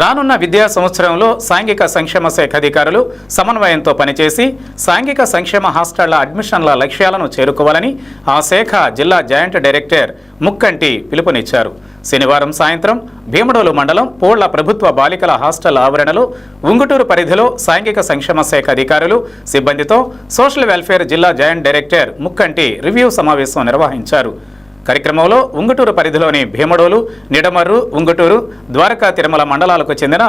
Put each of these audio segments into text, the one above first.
రానున్న విద్యా సంవత్సరంలో సాంఘిక సంక్షేమ శాఖ అధికారులు సమన్వయంతో పనిచేసి సాంఘిక సంక్షేమ హాస్టళ్ళ అడ్మిషన్ల లక్ష్యాలను చేరుకోవాలని ఆ శాఖ జిల్లా జాయింట్ డైరెక్టర్ ముక్కంటి పిలుపునిచ్చారు. శనివారం సాయంత్రం భీమడోలు మండలం పోళ్ళ ప్రభుత్వ బాలికల హాస్టల్ ఆవరణలో ఉంగుటూరు పరిధిలో సాంఘిక సంక్షేమ శాఖ అధికారులు సిబ్బందితో సోషల్ వెల్ఫేర్ జిల్లా జాయింట్ డైరెక్టర్ ముక్కంటి రివ్యూ సమావేశం నిర్వహించారు. కార్యక్రమంలో ఉంగుటూరు పరిధిలోని భీమడోలు నిడమర్రు ఉంగుటూరు ద్వారకా తిరుమల మండలాలకు చెందిన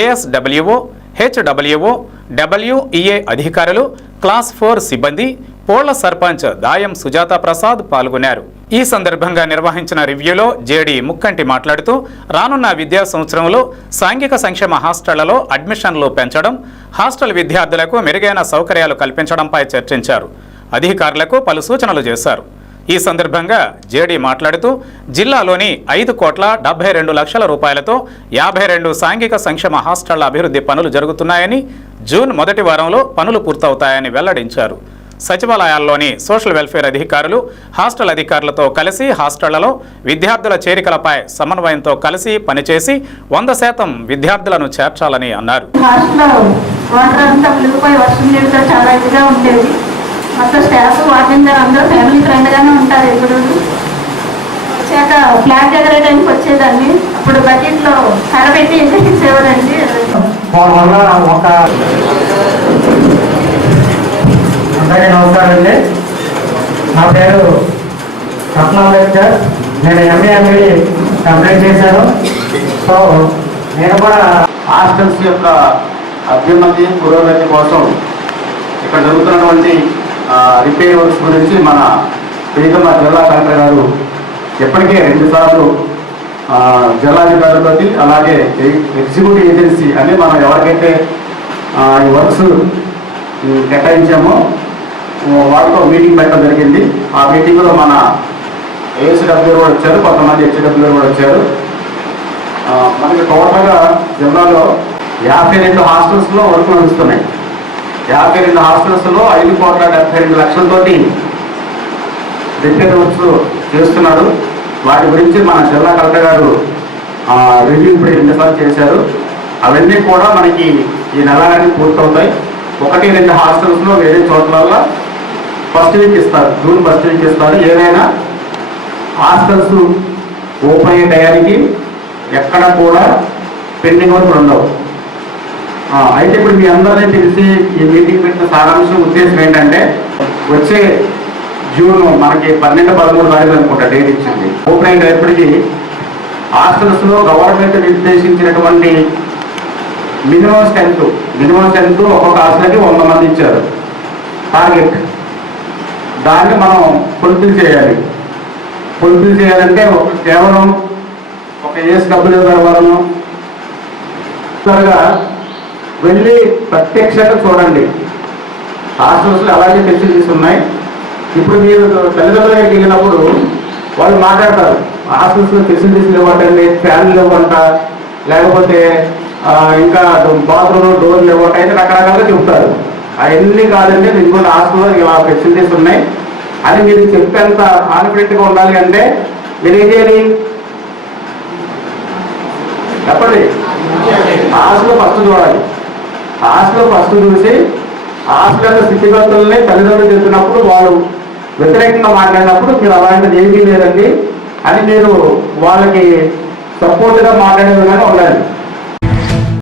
ఏఎస్డబ్ల్యూఓ హెచ్డబ్ల్యూఓ డబ్ల్యూఈఏ అధికారులు క్లాస్ ఫోర్ సిబ్బంది పోళ్ళ సర్పంచ్ దాయం సుజాత ప్రసాద్ పాల్గొన్నారు. ఈ సందర్భంగా నిర్వహించిన రివ్యూలో జేడి ముక్కంటి మాట్లాడుతూ రానున్న విద్యా సంవత్సరంలో సాంఘిక సంక్షేమ హాస్టళ్ళలో అడ్మిషన్లు పెంచడం హాస్టల్ విద్యార్థులకు మెరుగైన సౌకర్యాలు కల్పించడంపై చర్చించారు. అధికారులకు పలు సూచనలు చేశారు. ఈ సందర్భంగా జేడీ మాట్లాడుతూ జిల్లాలోని ఐదు కోట్ల డెబ్బై రెండు లక్షల రూపాయలతో యాభై రెండు సాంఘిక సంక్షేమ హాస్టళ్ళ అభివృద్ధి పనులు జరుగుతున్నాయని జూన్ మొదటి వారంలో పనులు పూర్తవుతాయని వెల్లడించారు. సచివాలయాల్లోని సోషల్ వెల్ఫేర్ అధికారులు హాస్టల్ అధికారులతో కలిసి హాస్టళ్ళలో విద్యార్థుల చేరికలపై సమన్వయంతో కలిసి పనిచేసి వంద శాతం విద్యార్థులను చేర్చాలని అన్నారు. మొత్తం స్టాఫ్ వార్డెన్ అందరూ ఫ్యామిలీ ఫ్రెండ్గానే ఉంటారు ఎప్పుడు వచ్చాక ఫ్లాగ్ ఎగరేయడానికి వచ్చేదాన్ని. అప్పుడు బకెట్లో కరబెట్టి వల్ల ఒక అందరికీ నమస్కారం అండి. నా పేరు రత్న అంబేద్కర్. నేను ఎంఏ ఎంఈడి కంప్లీట్ చేశాను. సో నేను కూడా హాస్టల్స్ యొక్క అభ్యున్నతి పురోగతి కోసం ఇక్కడ జరుగుతున్నటువంటి రిపేర్ వర్క్స్ గురించి మన ప్రీతమ జిల్లా కలెక్టర్ గారు ఎప్పటికే రెండుసార్లు జిల్లాధికారులతో అలాగే ఎగ్జిక్యూటివ్ ఏజెన్సీ అని మనం ఎవరికైతే ఈ వర్క్స్ కేటాయించామో వాళ్ళతో మీటింగ్ పెట్టడం జరిగింది. ఆ మీటింగ్లో మన ఏఎస్డబ్ల్యూ కూడా వచ్చారు కొంతమంది హెచ్డబ్ల్యూ కూడా వచ్చారు. మనకి టోటల్గా జిల్లాలో యాభై రెండు హాస్టల్స్లో వర్క్ నడుస్తున్నాయి. యాభై రెండు హాస్టల్స్లో ఐదు కోట్ల డెబ్బై రెండు లక్షలతోటి రిపేర్ వర్క్స్ చేస్తున్నాడు. వాటి గురించి మన జిల్లా కలెక్టర్ గారు ఆ, రివ్యూ ఇప్పుడు ఎన్నిసార్లు చేశారు. అవన్నీ కూడా మనకి ఈ నెలగానే పూర్తవుతాయి. ఒకటి రెండు హాస్టల్స్లో వేరే చోట్ల ఫస్ట్ వీక్ ఇస్తారు. జూన్ ఫస్ట్ వీక్ ఇస్తారు. ఏదైనా హాస్టల్స్ ఓపెన్ అయ్యే టయానికి ఎక్కడ కూడా పెండింగ్ వర్క్ ఉండవు. అయితే ఇప్పుడు మీ అందరినీ తెలిసి ఈ మీటింగ్ పెట్టిన సారాంశం ఉద్దేశం ఏంటంటే వచ్చే జూన్ మనకి పన్నెండు పదమూడు తారీఖు అనుకుంటా డేట్ ఇచ్చింది. ఓపెన్ అయ్యేటప్పటికి హాస్టల్స్లో గవర్నమెంట్ నిర్దేశించినటువంటి మినిమం స్ట్రెంత్ మినిమం స్ట్రెంత్ ఒక్కొక్క హాస్టల్కి వంద మంది ఇచ్చారు. టార్గెట్ దాన్ని మనం ఫుల్ఫిల్ చేయాలి. ఫుల్ఫిల్ చేయాలంటే ఒక కేవలం ఒక ఏ డబ్బులు వలన త్వరగా వెళ్ళి ప్రత్యక్షంగా చూడండి. హాస్టల్స్లో అలాగే ఫెసిలిటీస్ ఉన్నాయి. ఇప్పుడు మీరు తల్లిదండ్రుల దగ్గరికి వెళ్ళినప్పుడు వాళ్ళు మాట్లాడతారు. హాస్టల్స్లో ఫెసిలిటీస్ లేవటండి ఫ్యాన్లు లేవంట లేకపోతే ఇంకా బాత్రూమ్ డోర్లు లేవట అయితే రకరకాలుగా చెప్తారు. అవన్నీ కాదండి మీకు హాస్టల్లో ఇలా ఫెసిలిటీస్ ఉన్నాయి. అని మీరు చెప్పేంత కాన్ఫిడెంట్గా ఉండాలి అంటే మీరు ఏం చేయాలి చెప్పండి. హాస్టల్ ఫస్ట్ చూడాలి. హాస్టల్ ఫస్ట్ చూసి హాస్టల్ స్థితిగతుల్ని తల్లిదండ్రులు చెప్పినప్పుడు వాళ్ళు వ్యతిరేకంగా మాట్లాడినప్పుడు మీరు అలాంటిది ఏమీ లేదండి అని మీరు వాళ్ళకి సపోర్ట్గా మాట్లాడే విధంగా ఉండాలి.